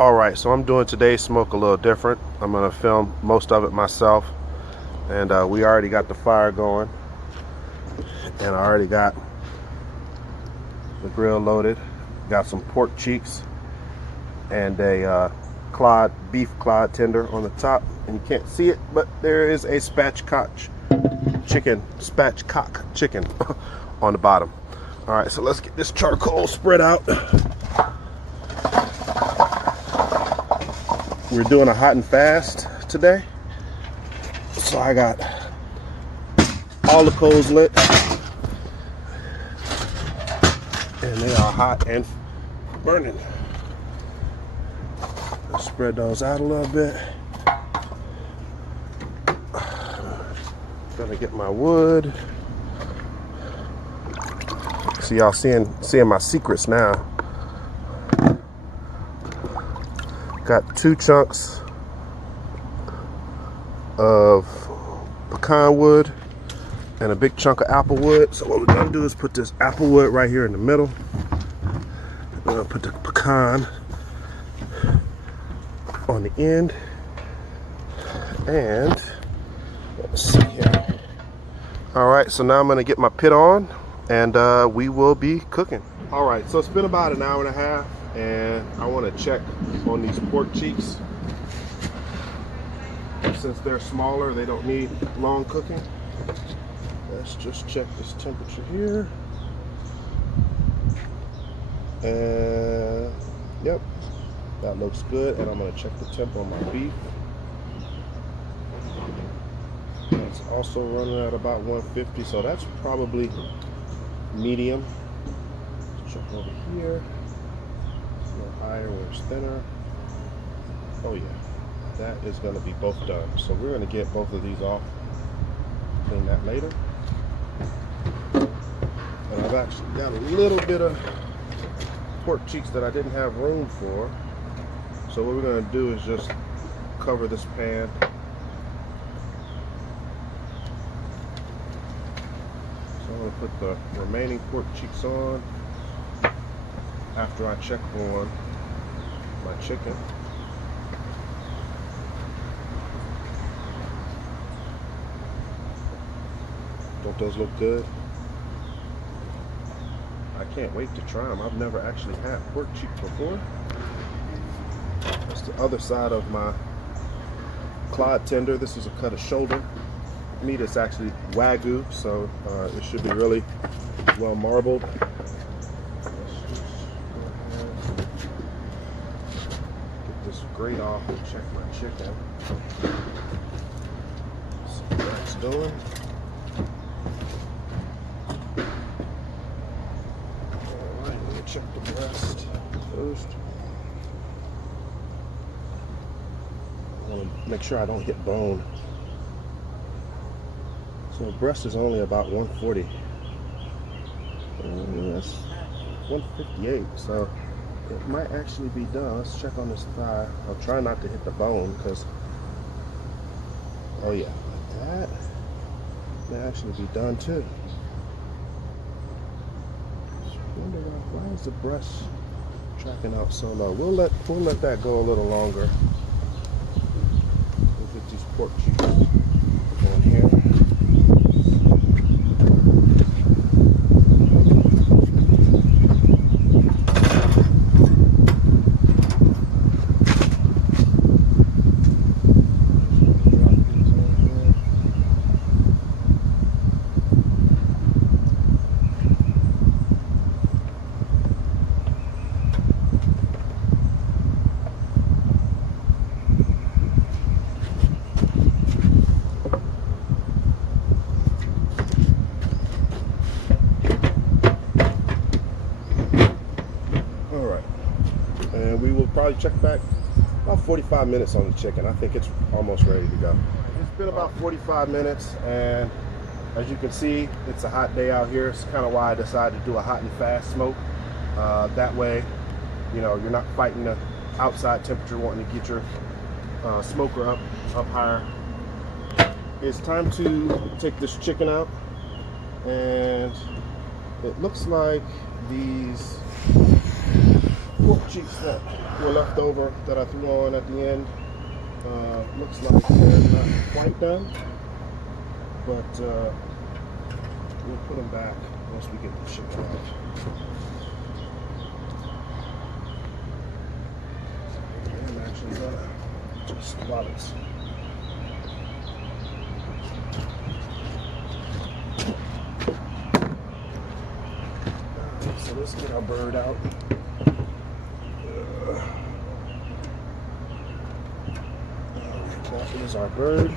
Alright, so I'm doing today's smoke a little different. I'm going to film most of it myself. And we already got the fire going. And I already got the grill loaded. Got some pork cheeks and a beef clod tender on the top. And you can't see it, but there is a spatchcock chicken on the bottom. Alright, so let's get this charcoal spread out. We're doing a hot and fast today, so I got all the coals lit, and they are hot and burning. Let's spread those out a little bit. Gonna get my wood. See, y'all seeing my secrets now. Got 2 chunks of pecan wood and a big chunk of apple wood. So what we're gonna do is put this apple wood right here in the middle. We're gonna put the pecan on the end. And let's see here. All right, so now I'm gonna get my pit on and we will be cooking. All right, so it's been about an hour and a half. And I want to check on these pork cheeks. Since they're smaller, they don't need long cooking. Let's just check this temperature here. And yep, that looks good. And I'm going to check the temp on my beef. It's also running at about 150, so that's probably medium. Let's check over here. Higher where it's thinner. Oh yeah, that is going to be both done. So we're going to get both of these off, clean that later. And I've actually got a little bit of pork cheeks that I didn't have room for. So what we're going to do is just cover this pan. So I'm going to put the remaining pork cheeks on after I check on my chicken. Don't those look good? I can't wait to try them. I've never actually had pork cheeks before. That's the other side of my clod tender. This is a cut of shoulder meat. It's actually Wagyu, so it should be really well marbled. Grate off and check my chicken. See what that's doing. Alright, let me check the breast first. I want to make sure I don't hit bone. So the breast is only about 140. And that's 158, so it might actually be done. Let's check on this thigh. I'll try not to hit the bone because, oh yeah, that may actually be done too. Just wonder why is the breast tracking out so low? We'll let that go a little longer. We'll get these pork cheeks on here. And we will probably check back about 45 minutes on the chicken. I think it's almost ready to go. It's been about 45 minutes, and as you can see, it's a hot day out here. It's kind of why I decided to do a hot and fast smoke. That way, you know, you're not fighting the outside temperature, wanting to get your smoker up higher. It's time to take this chicken out, and it looks like these pork cheeks that were left over that I threw on at the end. Looks like they're not quite done, but we'll put them back once we get the chicken out. I'm actually gonna just while it's so let's get our bird out. That is our bird.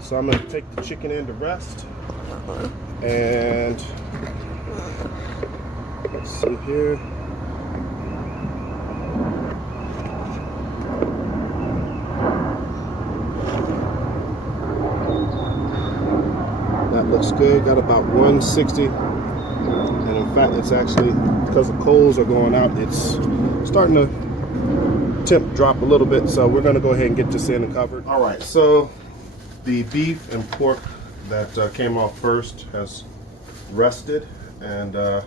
So I'm going to take the chicken in to rest, and let's see here. That looks good. Got about 160, and in fact it's actually, because the coals are going out, it's starting to temp drop a little bit, so we're going to go ahead and get this in and covered. All right, so the beef and pork that came off first has rested, and I'm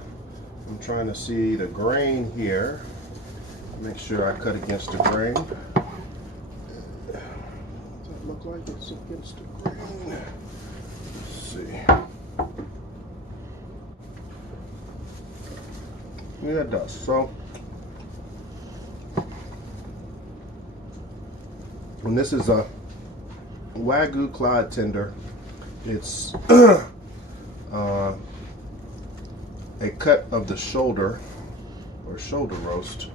trying to see the grain here. Make sure I cut against the grain. Does that look like it's against the grain? Let's see. Yeah, it does. So, and this is a Wagyu clod tender. It's a cut of the shoulder, or shoulder roast,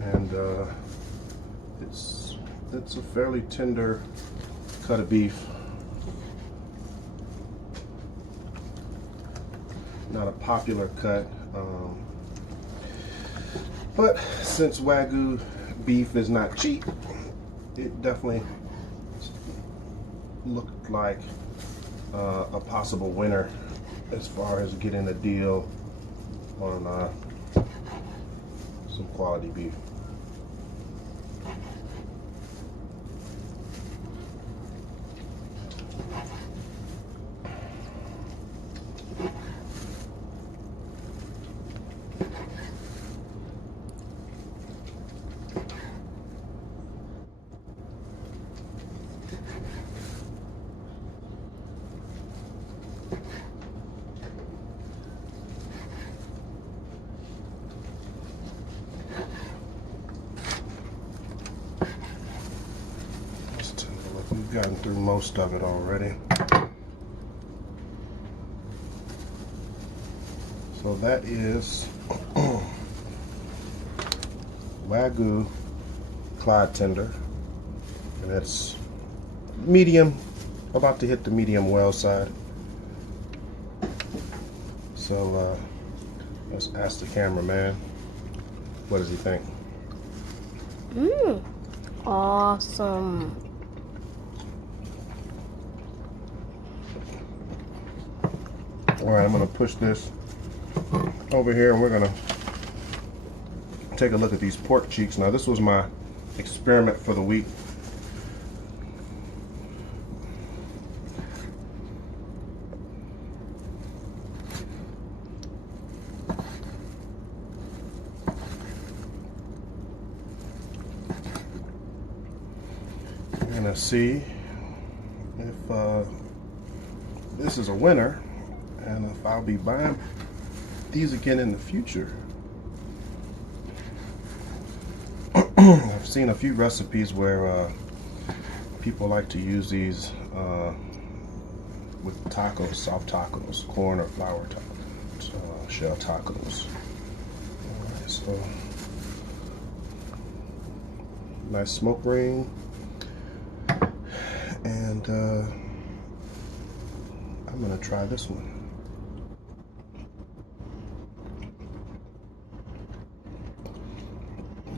and it's a fairly tender cut of beef. Not a popular cut, but since Wagyu beef is not cheap, it definitely looked like a possible winner as far as getting a deal on some quality beef. We've gotten through most of it already. So that is Wagyu clod tender, and it's medium, about to hit the medium well side. So let's ask the cameraman, what does he think? Awesome. All right, I'm going to push this over here, and we're going to take a look at these pork cheeks. Now, this was my experiment for the week. I'm going to see if this is a winner, and if I'll be buying these again in the future. I've seen a few recipes where people like to use these with tacos, soft tacos, corn or flour tacos, shell tacos. Alright, so nice smoke ring, and I'm gonna try this one.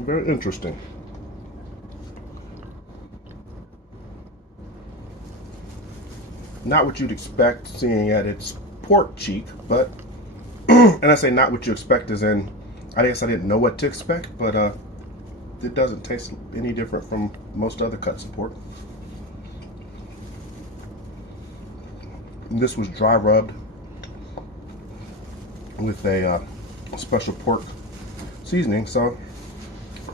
Very interesting. not what you'd expect, seeing at its pork cheek, but and I say not what you expect as in, I guess I didn't know what to expect, but it doesn't taste any different from most other cuts of pork. And this was dry rubbed with a special pork seasoning. So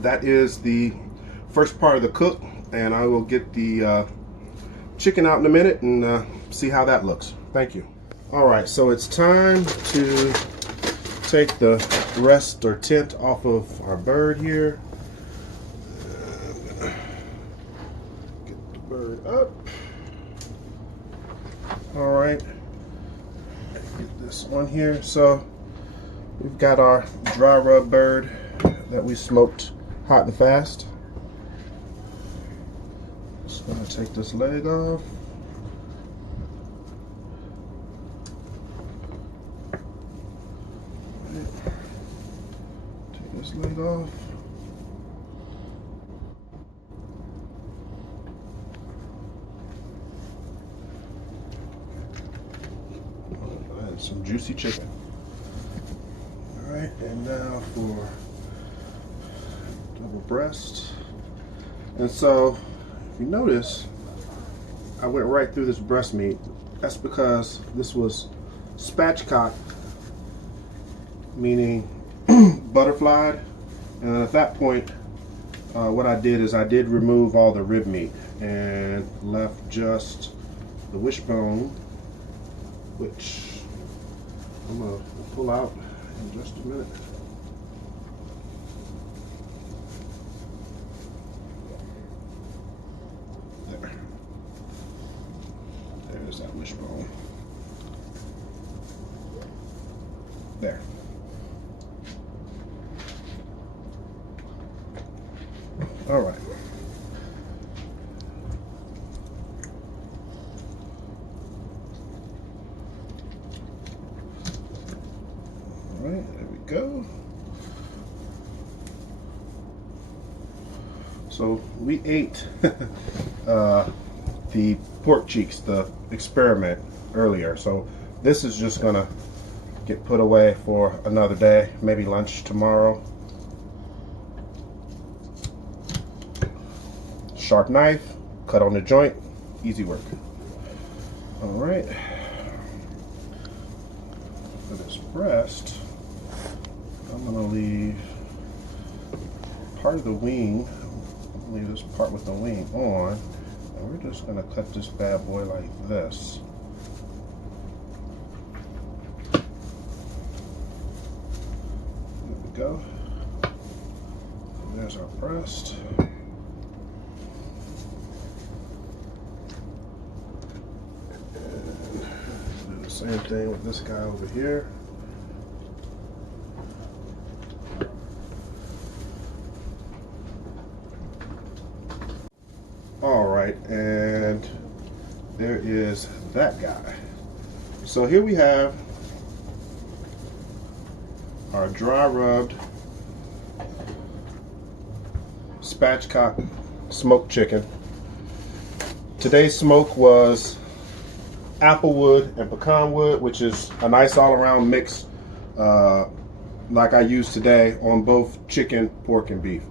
that is the first part of the cook, and I will get the chicken out in a minute and see how that looks. Thank you. All right, so it's time to take the rest or tint off of our bird here. Get the bird up. All right, get this on here. So we've got our dry rub bird that we smoked hot and fast. Just gonna take this leg off. Take this leg off. And some juicy chicken. All right, and now for double breast. And so, if you notice, I went right through this breast meat. That's because this was spatchcock, meaning butterflied. And at that point, what I did is I did remove all the rib meat and left just the wishbone, which I'm gonna pull out in just a minute. There. There's that wishbone. There. All right. All right, there we go. So we ate the pork cheeks, the experiment earlier. So this is just gonna get put away for another day, maybe lunch tomorrow. Sharp knife, cut on the joint, easy work. All right. For this breast, I'm gonna leave part of the wing, leave this part with the wing on, and we're just gonna cut this bad boy like this. There we go. And there's our breast. Same thing with this guy over here. All right, and there is that guy. So here we have our dry rubbed spatchcock smoked chicken. Today's smoke was applewood and pecan wood, which is a nice all-around mix like I used today on both chicken, pork, and beef.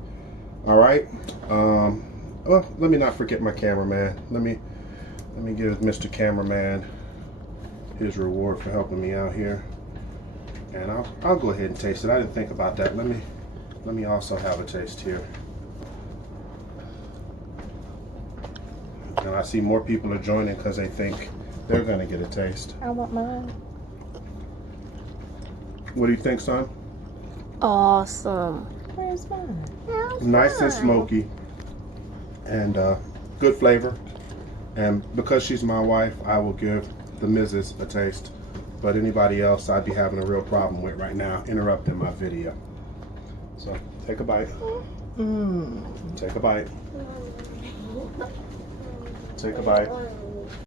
All right. Well, let me not forget my cameraman. Let me give Mr. Cameraman his reward for helping me out here, and I'll go ahead and taste it. I didn't think about that. Let me also have a taste here. And I see more people are joining because they think they're gonna get a taste. I want mine. What do you think, son? Awesome. Where's mine? Nice and smoky, and good flavor. And because she's my wife, I will give the missus a taste. But anybody else, I'd be having a real problem with right now, interrupting my video. So take a bite. Take a bite. Take a bite.